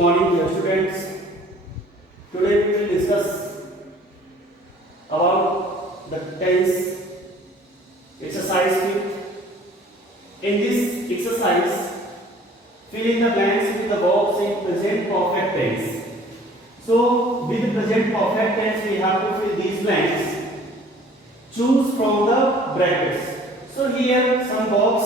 Morning, dear students. Today we will discuss about the tense exercise with. In this exercise, fill in the blanks with the verbs in present perfect tense. So, with present perfect tense, we have to fill these blanks. Choose from the brackets. So here some verbs,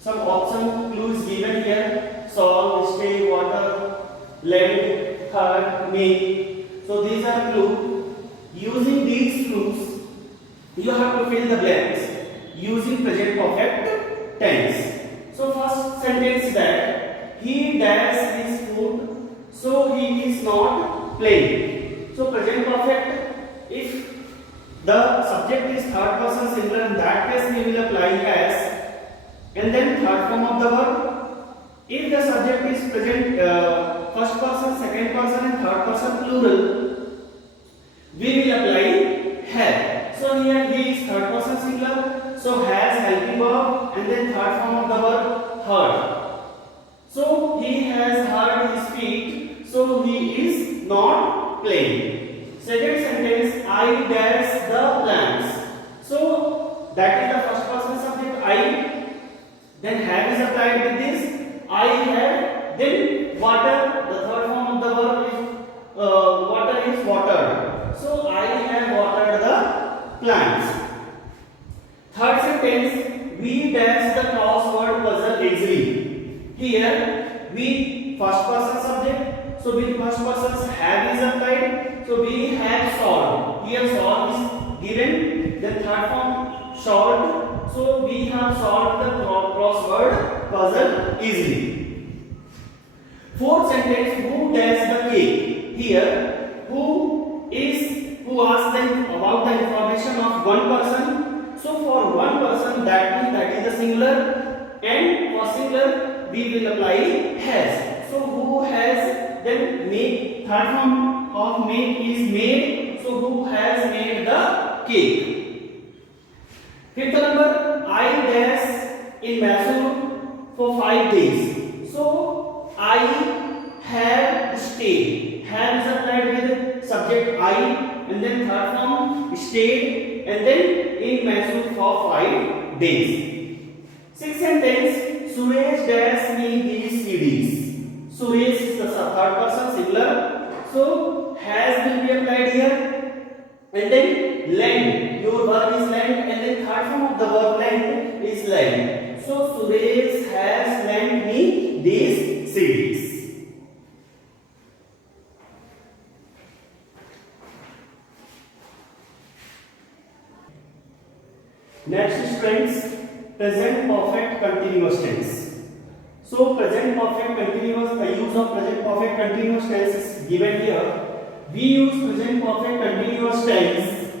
some option clues given here. Solve, stay, water, lend, hurt, make. So these are clues. Using these clues, you have to fill the blanks using present perfect tense. So first sentence that he dash his food, so he is not playing. So present perfect, if the subject is third person singular, in that case we will apply has, and then third form of the verb. If the subject is present first person, second person and third person plural, we will apply have. So here he is third person singular, so has helping verb and then third form of the verb heard. So he has hurt his feet, so he is not playing. Second sentence, I dash the plants. So that is the first person subject I, then have is applied with this. I have, then water, the third form of the verb is water is watered. So I have watered the plants. Third sentence, we dash the crossword puzzle easily. Here we first person subject, so with first person have is applied, so we have solved. Here solve is given, then third form solved. So we have solved the crossword puzzle easily. Fourth sentence, who dash the cake? Here, who asks them about the information of one person. So for one person, that means that is the singular, and for singular we will apply has. So who has, then make, third form of make is made. So who has made the cake? Fifth number, I dash in Mysore for 5 days. So I have stayed. Have is applied with subject I, and then third form stayed, and then in Mysore for 5 days. Sixth sentence, Suresh dash me these CDs. Suresh is the third person singular. So has will be applied here, and then lend. Your verb is lend, and then third form of the verb lend is lend. So Suresh has lent me these CDs. Next is friends, present perfect continuous tense. So present perfect continuous, the use of present perfect continuous tense is given here. We use present perfect continuous tense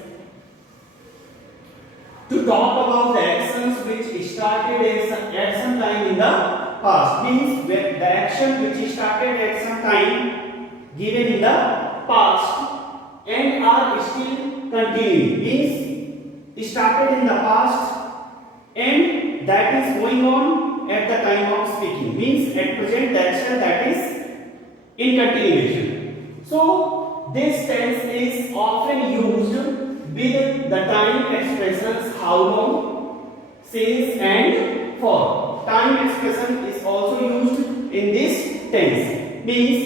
to talk about the actions which started at some time in the past. Means the action which started at some time given in the past and are still continuing. Means started in the past and that is going on at the time of speaking. Means at present the action that is in continuation. So this tense is often used with the time expressions how long, since and for. Time expression is also used in this tense. Means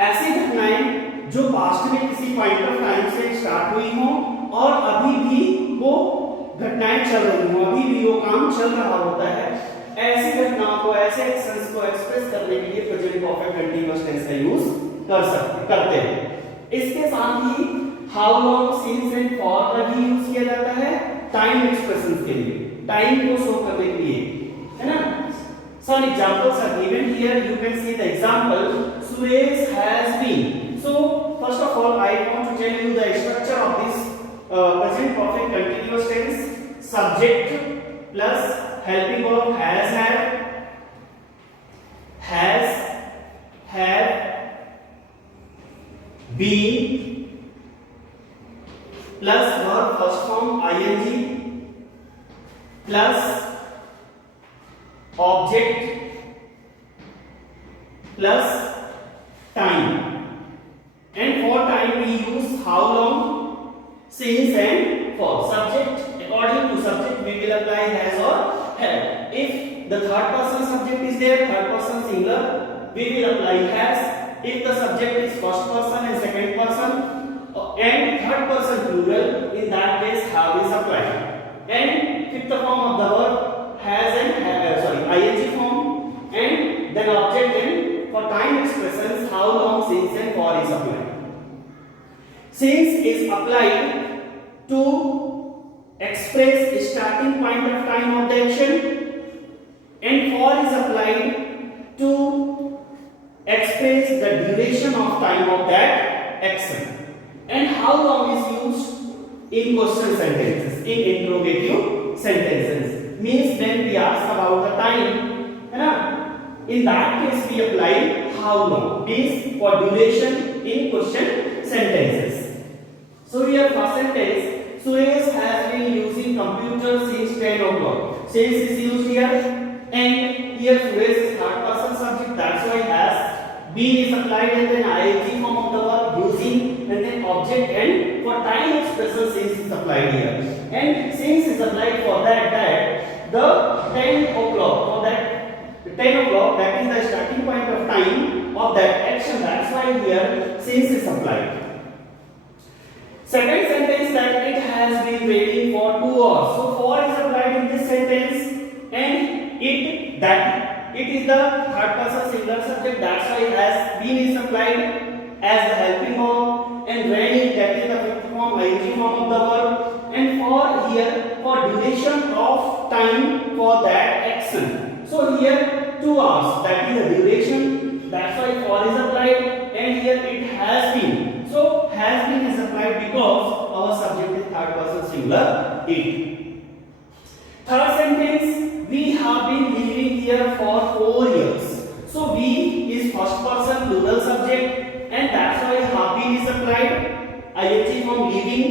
ऐसी घटनाएं जो past में किसी point of time से start हुई हो और अभी भी वो घटनाएं चल रही हो, अभी भी वो काम चल रहा होता है, ऐसी घटनाओं को, ऐसे एक्शंस को एक्सप्रेस करने के लिए प्रेजेंट परफेक्ट कंटीन्यूअस टेंस का यूज करते हैं। इसके साथ ही how long, since and for का भी यूज किया जाता है टाइम एक्सप्रेशंस के लिए, टाइम को शो करने के लिए, है ना। Some examples are given here. You can see the example. Suresh has been. So first of all, I want to tell you the structure of this present perfect continuous tense. Subject plus helping verb has, have, been plus verb first form ing plus object plus time, and for time we use how long, since, and for. Subject, according to subject we will apply has or have. If the third person subject is there, third person singular, we will apply has. If the subject is first person and second person and third person plural, in that case have is applied. And fifth form of the verb has and ing form, and then object, and for time expressions how long, since, and for is applied. Since is applied to express starting point of time of the action, and for is applied to express the duration of time of that action. And how long is used in question sentences, in interrogative sentences. Means when we ask about the time, in that case we apply how long, means for duration in question sentences. So here first sentence, Suresh has been using computer since 10 o'clock. Since is used here, and here Suresh is third person subject, that's why has been is applied, and then ing form of the verb using, and then object, and for time expression since is applied here. And since is applied for that the 10 o'clock, for that 10 o'clock, that is the starting point of time of that action, that's why here since is applied. Second sentence, that it has been waiting for 2 hours. So for is applied in this sentence, and it is the third person singular subject, that's why has been is applied as the helping verb, and when it, that is the fifth form, ing form of the verb, and for here for duration of time for that action. So here 2 hours, that is the duration, that's why for is applied, and here it has been. So has been is applied because our subject is third person singular it. Third sentence, we have been living here for 4 years. So we is first person plural subject, and that's why have been is applied, ing form living,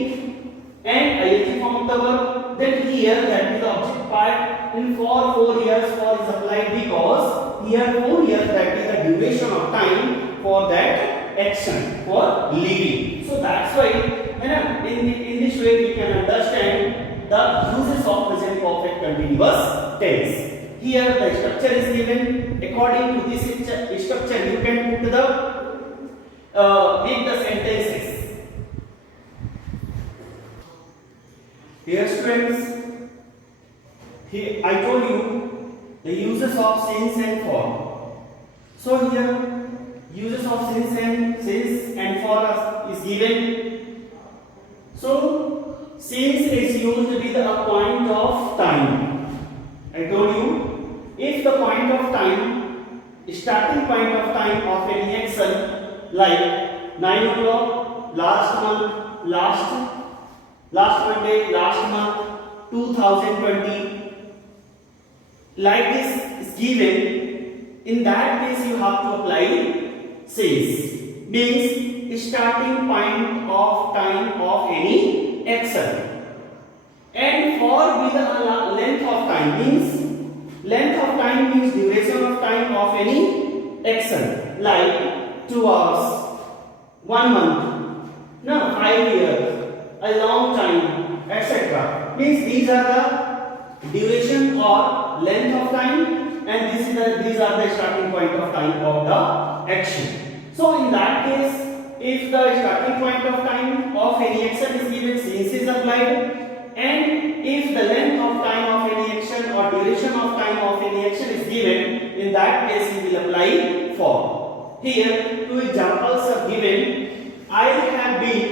and ing form of the verb. Then here that is the object part, and for 4 years for is applied because here 4 years, that is the duration of time for that action, for living. So that's why in this way we can understand the uses of present perfect continuous tense. Here the structure is given. According to this structure you can put the make the sentences. Here students, here I told you the uses of since and for. So here uses of since and for is given. So since is used with a point of time. I told you, if the point of time, starting point of time of any action, like 9 o'clock, last month, last Monday, last month, 2020, like this is given, in that case you have to apply since, means starting point of time of any action. And for with a length of time, means length of time means duration of time of any action, like 2 hours, 1 month, 5 years, a long time, etc. Means these are the duration or length of time, and these are the starting point of time of the action. So in that case, if the starting point of time of any action is given, since is applied, and if the length of time of any action or duration of time of any action is given, in that case we will apply for. Here 2 examples are given. I have been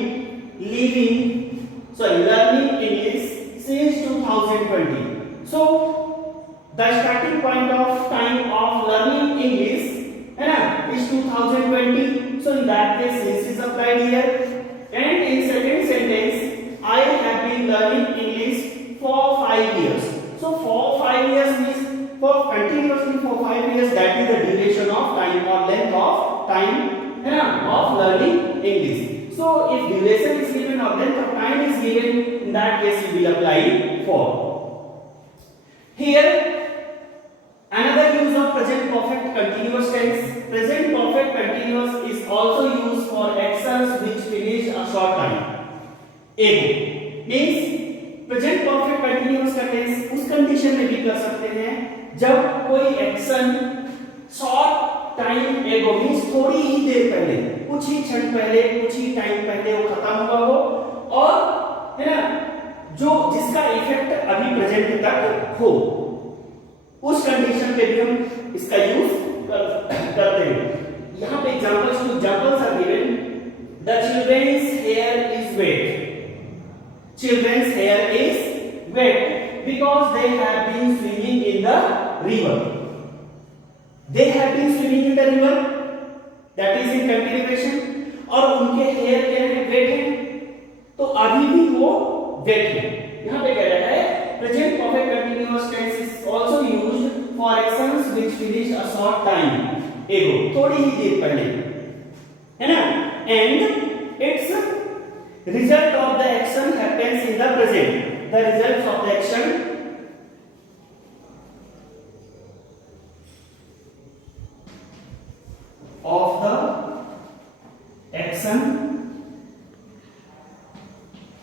learning English since 2020. So the starting point of time of learning English is 2020. So in that case since is applied here. And in second sentence, I have been learning English for 5 years. So for 5 years means for continuously for 5 years, that is the duration of time or length of time of learning English. So if duration is given or length of time is given, in that case you will apply for. Here another use of present perfect continuous tense. Present perfect continuous is also used for actions which finish a short time ago. Means present perfect continuous का tense उस condition में भी कर सकते हैं जब कोई action short time एगो मीन्स थोड़ी ही देर पहले, कुछ ही क्षण पहले, कुछ ही टाइम पहले वो खत्म हुआ हो, और है ना जो जिसका इफेक्ट अभी प्रेजेंट तक हो, उस कंडीशन पे भी हम इसका यूज करते हैं। यहाँ पे examples are given. The children's hair is wet. Children's hair is wet because they have been swimming in the river. They have been swimming in the river, that is in continuation, और उनके hair क्या है, wait है, तो अभी भी वो wait है। यहाँ पे कह रहा है present perfect continuous tense is also used for actions which finish a short time ago, थोड़ी ही देर पहले, है ना, and it's result of the action happens in the present. The results of the action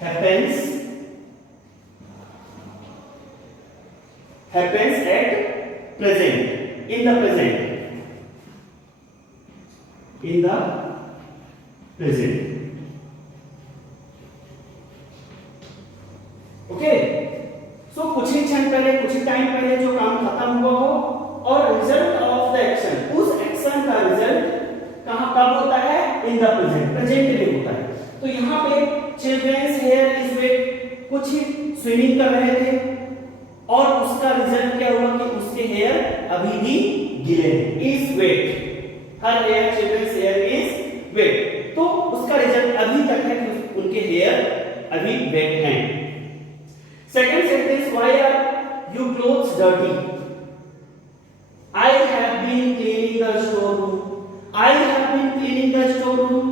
happens at present, in the present, in the present. Okay, so कुछ ही क्षण पहले, कुछ ही time पहले जो काम खत्म हुआ हो, और रिजल्ट ऑफ द एक्शन, उस एक्शन का रिजल्ट कहां कब होता है, इन द प्रेजेंट, प्रेजेंट में होता है। तो यहाँ पे चिल्ड्रंस हेयर इज वेट, कुछ ही स्विमिंग कर रहे थे और उसका रिजल्ट क्या हुआ कि उसके हेयर अभी भी गीले हैं, is wet, her hair children's hair is wet, तो उसका रिजल्ट अभी तक है कि उनके हेयर अभी वेट हैं। Second sentence, why are you clothes dirty? I have been cleaning the storeroom. I have been cleaning the storeroom.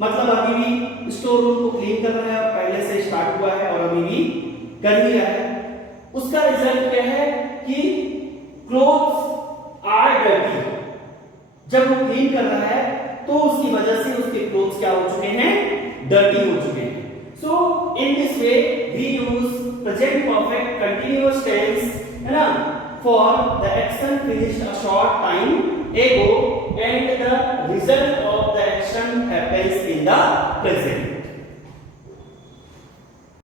मतलब अभी भी स्टोर रूम को क्लीन कर रहा है और पहले से स्टार्ट हुआ है और अभी भी कर ही रहा है। उसका रिजल्ट क्या है कि क्लोथ्स आर डर्टी। जब वो क्लीन कर रहा है तो उसकी वजह से उसके क्लोथ्स क्या हो चुके हैं, डर्टी हो चुके हैं। So in this way we use present perfect continuous tense, है ना, for the action finished a short time ago and the result of the action happens in the present.